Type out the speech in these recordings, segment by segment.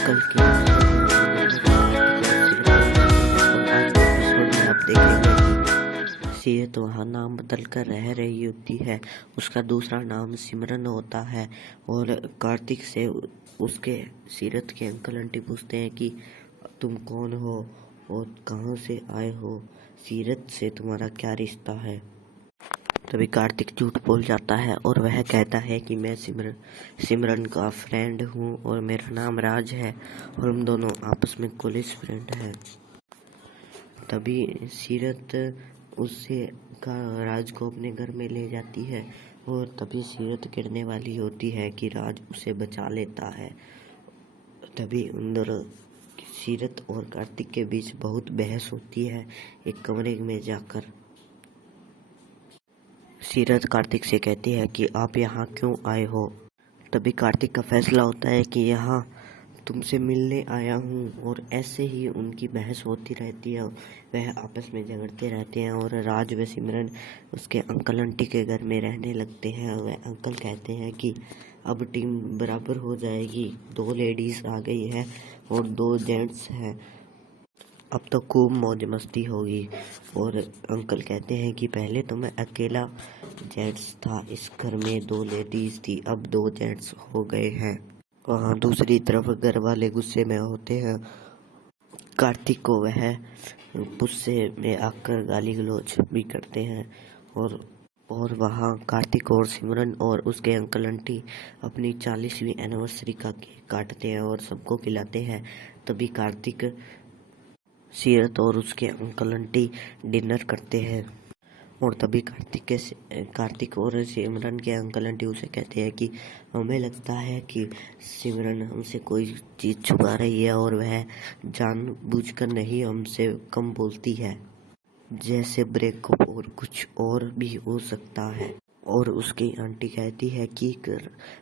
कल के एपिसोड में आप देखेंगे कि सीरत वहाँ नाम बदल कर रह रही होती है। उसका दूसरा नाम सिमरन होता है और कार्तिक से उसके सीरत के अंकल आंटी पूछते हैं कि तुम कौन हो और कहाँ से आए हो, सीरत से तुम्हारा क्या रिश्ता है। तभी कार्तिक झूठ बोल जाता है और वह कहता है कि मैं सिमरन का फ्रेंड हूँ और मेरा नाम राज है और हम दोनों आपस में कॉलेज फ्रेंड हैं। तभी सीरत उससे राज को अपने घर में ले जाती है और तभी सीरत गिरने वाली होती है कि राज उसे बचा लेता है। तभी उन दोनों सीरत और कार्तिक के बीच बहुत बहस होती है एक कमरे में जाकर। सीरत कार्तिक से कहती है कि आप यहाँ क्यों आए हो। तभी कार्तिक का फैसला होता है कि यहाँ तुमसे मिलने आया हूँ और ऐसे ही उनकी बहस होती रहती है। वह आपस में झगड़ते रहते हैं और राज व सिमरन उसके अंकल आंटी के घर में रहने लगते हैं। वह अंकल कहते हैं कि अब टीम बराबर हो जाएगी, 2 लेडीज़ आ गई है और 2 जेंट्स हैं, अब तो खूब मौज मस्ती होगी। और अंकल कहते हैं कि पहले तो मैं अकेला जेंट्स था, इस घर में 2 लेडीज थी, अब 2 जेंट्स हो गए हैं। वहाँ दूसरी तरफ घर वाले गुस्से में होते हैं। कार्तिक को वह गुस्से में आकर गाली गलौज भी करते हैं और वहाँ कार्तिक और सिमरन और उसके अंकल आंटी अपनी 40वीं एनिवर्सरी का केक काटते हैं और सबको खिलाते हैं। तभी कार्तिक, सीरत और उसके अंकल आंटी डिनर करते हैं और तभी कार्तिक और सिमरन के अंकल आंटी उसे कहते हैं कि हमें लगता है कि सिमरन हमसे कोई चीज़ छुपा रही है और वह जानबूझकर नहीं हमसे कम बोलती है, जैसे ब्रेकअप और कुछ और भी हो सकता है। और उसकी आंटी कहती है कि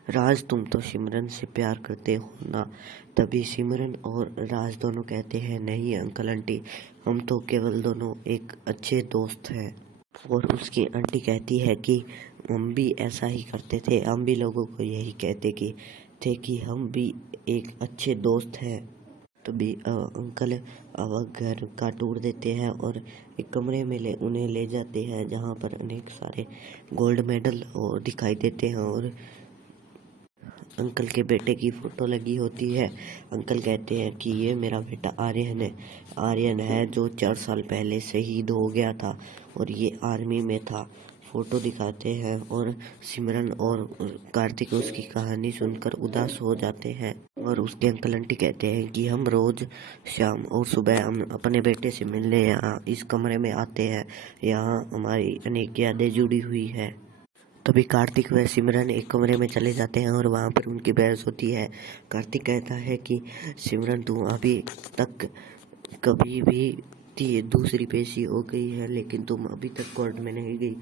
राज तुम तो सिमरन से प्यार करते हो ना। तभी सिमरन और राज दोनों कहते हैं नहीं अंकल आंटी, हम तो केवल दोनों एक अच्छे दोस्त हैं। और उसकी आंटी कहती है कि हम भी ऐसा ही करते थे, हम भी लोगों को यही कहते थे कि हम भी एक अच्छे दोस्त हैं। तभी अंकल अब घर का टूर देते हैं और एक कमरे में उन्हें ले जाते हैं जहाँ पर अनेक सारे गोल्ड मेडल दिखाई देते हैं और अंकल के बेटे की फ़ोटो लगी होती है। अंकल कहते हैं कि ये मेरा बेटा आर्यन है जो 4 साल पहले शहीद हो गया था और ये आर्मी में था। फ़ोटो दिखाते हैं और सिमरन और कार्तिक उसकी कहानी सुनकर उदास हो जाते हैं। और उसके अंकल आंटी कहते हैं कि हम रोज़ शाम और सुबह हम अपने बेटे से मिलने यहाँ इस कमरे में आते हैं, यहाँ हमारी अनेक यादें जुड़ी हुई है। तभी कार्तिक व सिमरन एक कमरे में चले जाते हैं और वहाँ पर उनकी बहस होती है। कार्तिक कहता है कि सिमरन तू अभी तक कभी भी दूसरी पेशी हो गई है लेकिन तुम अभी तक कोर्ट में नहीं गई,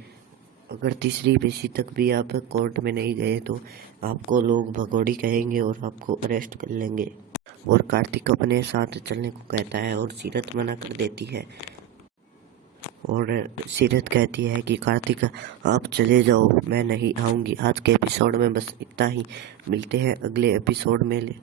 अगर तीसरी पेशी तक भी आप कोर्ट में नहीं गए तो आपको लोग भगोड़ी कहेंगे और आपको अरेस्ट कर लेंगे। और कार्तिक अपने साथ चलने को कहता है और सीरत मना कर देती है और सीरत कहती है कि कार्तिक आप चले जाओ, मैं नहीं आऊँगी। आज के एपिसोड में बस इतना ही, मिलते हैं अगले एपिसोड में।